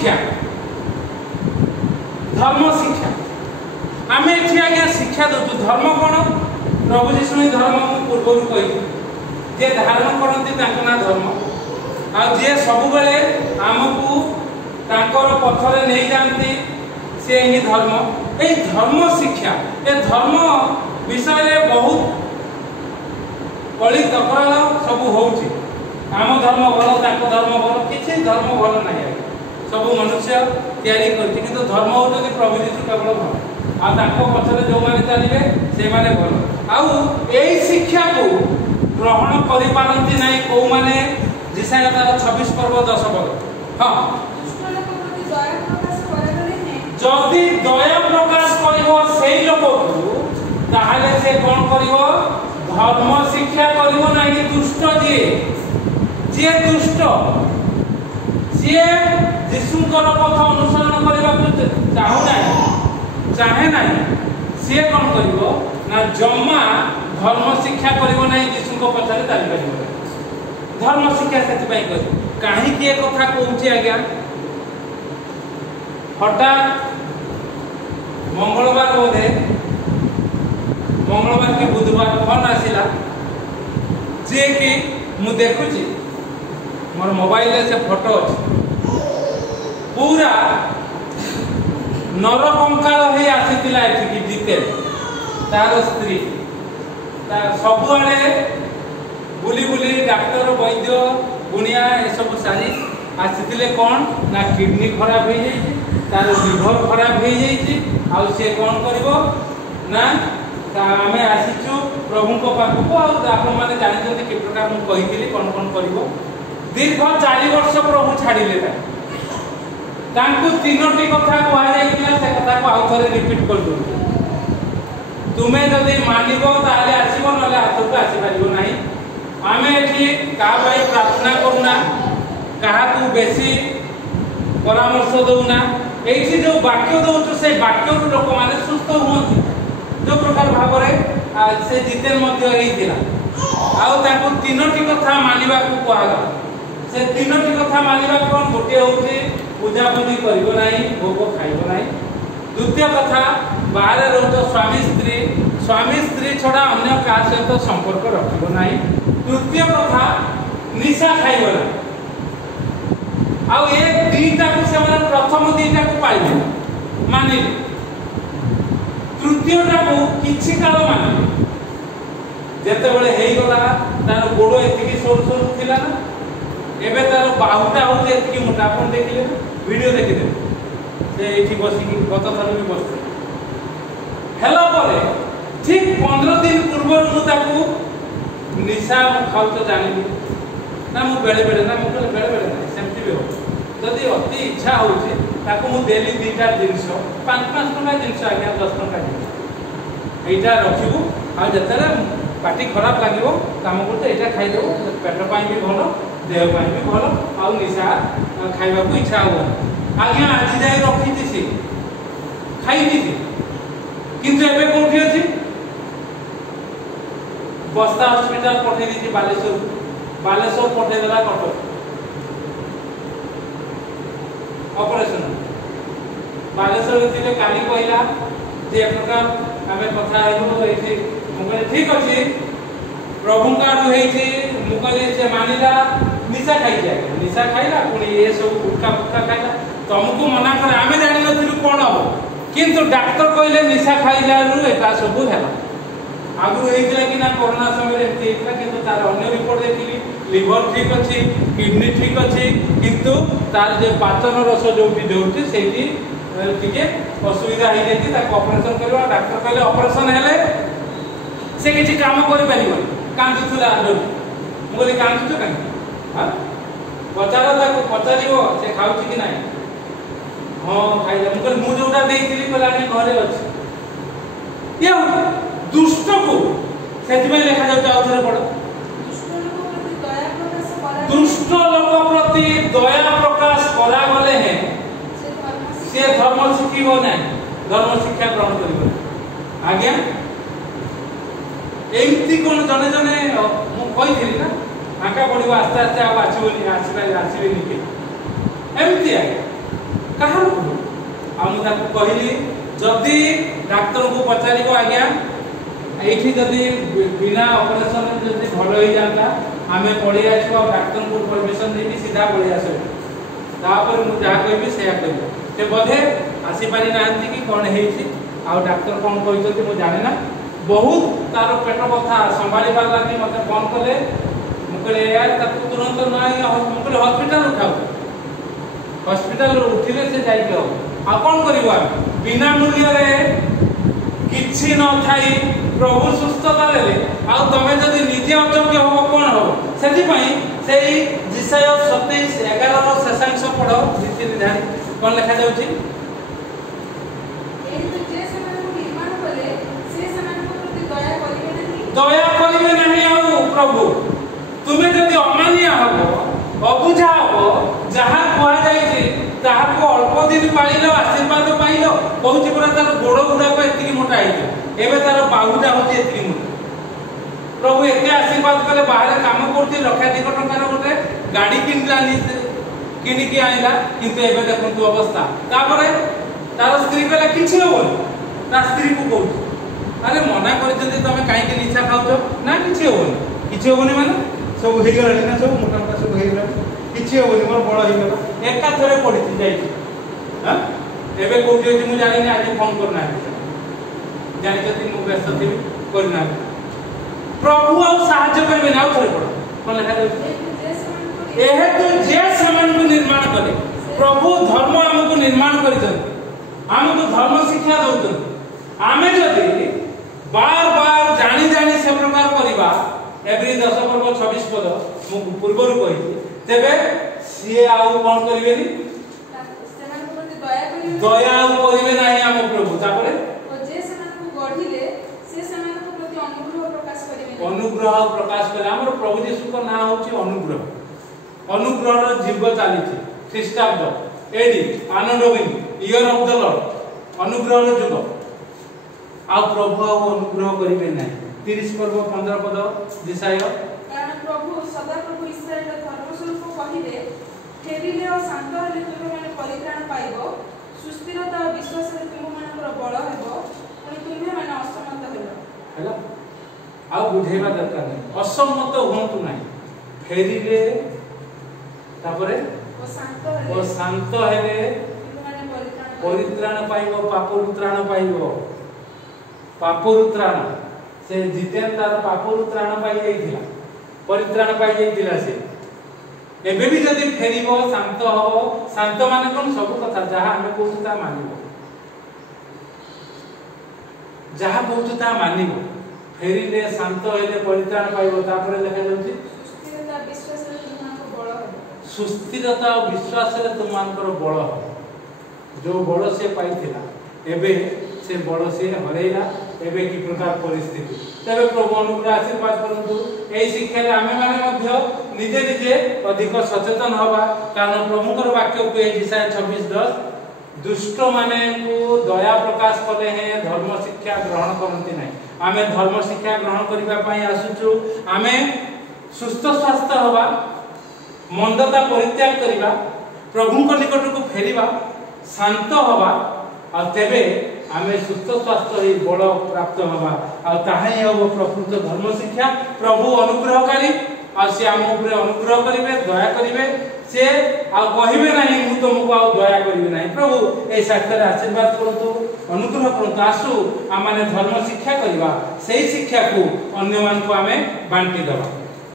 शिक्षा धर्म शिक्षा आम ये आज्ञा शिक्षा दौचु धर्म कौन प्रभु जीशु धर्म पूर्व कही जे धारण करती ना धर्म आए सब आमको पथरे नहीं जाती से ही धर्म ये धर्म शिक्षा ये धर्म विषय बहुत कली दखल सब होची आम धर्म भल धर्म भल किसी धर्म भल ना सब मनुष्य तैयारी कर धर्म हो प्रभु जीशु केवल भल पछरे जो मैंने चलिए से माने भल आउ यही शिक्षा को ग्रहण करि ना कौ मैंने जिसाया 26 पर्व 10 पद हाँ जदि दया प्रकाश कर लोक ताहले से कौन कर धर्म शिक्षा कर दुष्ट जी दुष्ट सी जीशुकर पथ अनुसरण करने चाहे ना सी कौन कर जमा धर्म शिक्षा करना जीशु पछारे चली पार धर्म शिक्षा से कहीं कथा कौच आज्ञा हठात मंगलवार बोधे मंगलवार कि बुधवार फोन आसला जे कि मु देखुची मोर मोबाइल से फोटो अच्छे पूरा नरकंकाल ही आसीला एठिकी जितेल तार स्त्री सबुआड़े बुली बुली डाक्तर वैद्य गुणिया ये सब सारी आसी कौन ना किडनी खराब हो जाए तार लिभर खराब हो जाए सी कौन कर आम आसीचु प्रभु पाखक आपण मैंने जानते कि प्रकार मुझे कौन कौन कर दीर्घ 4 वर्ष प्रभु छाड़े तीनोटी कथा कहला से कथा को आउ थे रिपीट कर दो तुम्हें जदि मानव ताले आसो ना हाथ को आसपार ना आम ये क्या प्रार्थना करूना क्या बेसी परामर्श दौना ये जो वाक्य दौचु से वाक्य लोक मैंने सुस्थ हूँ जो प्रकार भाव से जितेन आउ तीनोटी कथा मानवा कहला से तीनोटी कथा मानवा कौन गोटे हूँ पूजापूजी करना भोग खाइब ना द्वितीय कथा बाहर रोच स्वामी स्त्री छड़ा अन्य क्या सहित संपर्क रखिब ना तृतीय कथा निशा खाइब ना आउ ये दीटा को से प्रथम दीटा को पाइबे मानिले तृतीयटा को किछि काल मानिले जेते बेले हेई गला तार गोड़ एतिकी सोर सोर थिला ना एबे तार बाहुटा होते एतिकी मोटा अपन देखिले वीडियो देखिले से एठी बसिकी गत थर भी बसते हेला परे ठीक 15 दिन पूर्व मु ताकू निशा खाउ तो जानिली ना मु बेले बेले ना मु बेले बेले ना सेमति भी हो जदि अति इच्छा होउछे ताकू मु डेली दीटा जिंस 5-5 टका जिंस आज्ञा 10 टका जिंस एटा रखिबु आ जतरे पाटी खराब लागिबो काम करते एटा खाइ देबो पेट पाई भी भलो देह पाई भी भलो आ निशा खाइबा को इच्छा हो आज्ञा आज जाय रखी दिसी खाइ दिसी किंतु एबे कोठी अछि बस्ता हॉस्पिटल पठे दिसी बालेश्वर पठे देला कटक ऑपरेशन बालेश्वर थे काली कहला जे प्रकार आम कथा ये मुझे ठीक अच्छे प्रभु मुझे से मानिला निशा खाई जाए निशा खाइला पुणी ये सब गुटका फुटका खाइला तुमको मना कर आम जान नु कौन हम किंतु डॉक्टर कहले निशा खाइला एटा सब है आगु होइतिला कि ना कोरोना समय एमती होइतिला किंतु तार अन्य रिपोर्ट देखिली लिवर ठीक अच्छी किडनी ठीक अच्छी किंतु तार जे पाचन रस जोटी जोटी सेठी टिके असुविधा हो जाती ऑपरेशन करवा डॉक्टर कहले ऑपरेशन हेले से किसी काम करि परिबो कांदुथुला मु बोली कांदुथु कान हां पचारा ताको पचारिबो से खाउची कि नाही हां खाइला मु कहले मु जोटा देइतिली कहला नि घरे अछि ये दुष्ट को सेति में लिखा जाउता आउथरे पढो दुष्ट लोक प्रति दया प्रकाश करा गले हैं से धर्म शिखिबो नै धर्म शिक्षा ग्रहण करिबो आज्ञा एमती कोन जने जने मु कहिथिली ना आका पडिबो आस्ते आस्ते आ आछी बोली आसी निके एमती कहार कहली जदि डाक्तर को पचार आज्ञा ये जदि बिना ऑपरेशन जदि भल हो जाता आम पड़े आसू आ डाक्तर को परमिशन देवी सीधा पड़े आस मुझे जहाँ कहि से कहबी से बोधे आसीपारी ना कि कौन है डाक्तर कौन कहते मुझे जाने ना बहुत तार पेट बथा संभाली पार लगे मत फोन कले मुझे यार तुरंत ना मुझे हॉस्पिटल उठाऊ हॉस्पिटल उठिले से जाइए आ कौन करवा बिना मूल्य किसी न थाई प्रभु सुस्थता देले आ तमे जदि निजे अयोग्य हो कौन हो से जिसाय 27:11 शेषांश पढ़ो रीति निर्धारित कौन लिखा जाउची दया करिवे नहीं आ प्रभु तुम्हें जदि अमानिया हो अबुझा हो जहाँ कह जाए ताको अल्प दिन पाइल आशीर्वाद पाइल कहूँ पूरा तार गोड़ गुड़ाक एति मोटा है तार बाहुटा हूँ एति मोटा प्रभु एत आशीर्वाद कले बाहर काम कर लक्षाधिक टकर गोटे गाड़ी किनिकी आनिला किंतु एबे देखंतु अवस्था तापर तार स्त्री कहला किछि होबनी ता स्त्री को कहू अरे मना कर तुम कहीं निशा खाऊ ना किसी होनी माने सब हो गला ना सब मोटा मोटा सब हो गला किसी होनी मोर बड़ हो गला एका थरे पड़ी जाई एबे कोठी होती मु जानि आज फोन करना जानि जति मु व्यस्त थी करना प्रभु आ सहाय्य करबे ना थरे पड़ कोन लिखा जाय एहे तो जे समान को निर्माण करे प्रभु धर्म हमको निर्माण करिसन हमको धर्म शिक्षा दउछन आमे जति बार बार जानी जानी से प्रकार करबा एवरी 10 पर्व 26 पद मु पूर्वरु कहि तेबे सिए आउ कोन करिवेनी सेमान को दया करिवे नाही हम प्रभु तापरे ओ जे समान को गढिले से समान को प्रति अनुग्रह प्रकाश करिवे अनुग्रह प्रकाश करे हमर प्रभु यीशु को नाम होची अनुग्रह अनुग्रह रो जीव चाली छी ख्रीष्टाब्द AD anno domini year of the lord अनुग्रह रो जुग आ प्रभु आ अनुग्रह करिवे नाही 30 पर्व 15 पद दिसाय कारण प्रभु सदा प्रभु इस्राएल धर्म स्वरूप कहिबे फेरिले और शांत हले तुम माने परित्राण पाइबो सुस्थिरता और विश्वास रे तुम मानकर बळ हेबो और तुमे माने असम्मत हेलो हैला आ बुझेबा दरकार नै असम्मत होंतु नाही फेरिले तापरे ओ शांत हेले तुम माने परित्राण पाइबो पापरु त्राण पाइबो पापरु त्राण से जितेन तार पापरु त्राण पाई जाइथिला परित्राण पाई जाइथिला से एबे भी जदी फेरिबो शांत हो शांत माने कोन सब कथा जहा हमें कहूता मानिबो जहा कहूता मानिबो फेरिले शांत हेले परित्राण पाइबो तापर लेखा जाउची सुस्थिरता विश्वास रे तुमको बळ हो सुस्थिरता और विश्वास रे तुमको बळ हो जो बळ से पाइथिला एबे से बड़ से हरैला एबे की प्रकार परिस्थिति तबे प्रभु अनुग्रह आशीर्वाद करंतु एई शिक्षा रे आमे माने मध्य निजे निजे अधिक सचेतन होबा कारण प्रभुकर वाक्य को ईसाया 26:10 दुष्ट माने को दया प्रकाश कले हैं धर्म शिक्षा ग्रहण करंती नै आमे धर्म शिक्षा ग्रहण करिबा पई आसुचु आमे सुस्थ स्वास्थ्य होबा मंदता परित्याग करिबा प्रभुक निकट को फेरिबा शांत होबा आ तेबे आमे सुस्थ स्वास्थ्य ही बड़ प्राप्त होबा आ ताहाई हो प्रकृत धर्म शिक्षा प्रभु अनुग्रहकारी आ से आम ऊपर अनुग्रह करिवे दया करिवे से आ कहिबे नाही मु तुमको आ दया करिवे नाही प्रभु ए शास्त्र आशीर्वाद करंतु अनुग्रह करंतु आसु आ माने धर्म शिक्षा करिवा सेही शिक्षा को अन्य मान को आमे बांटी दबा।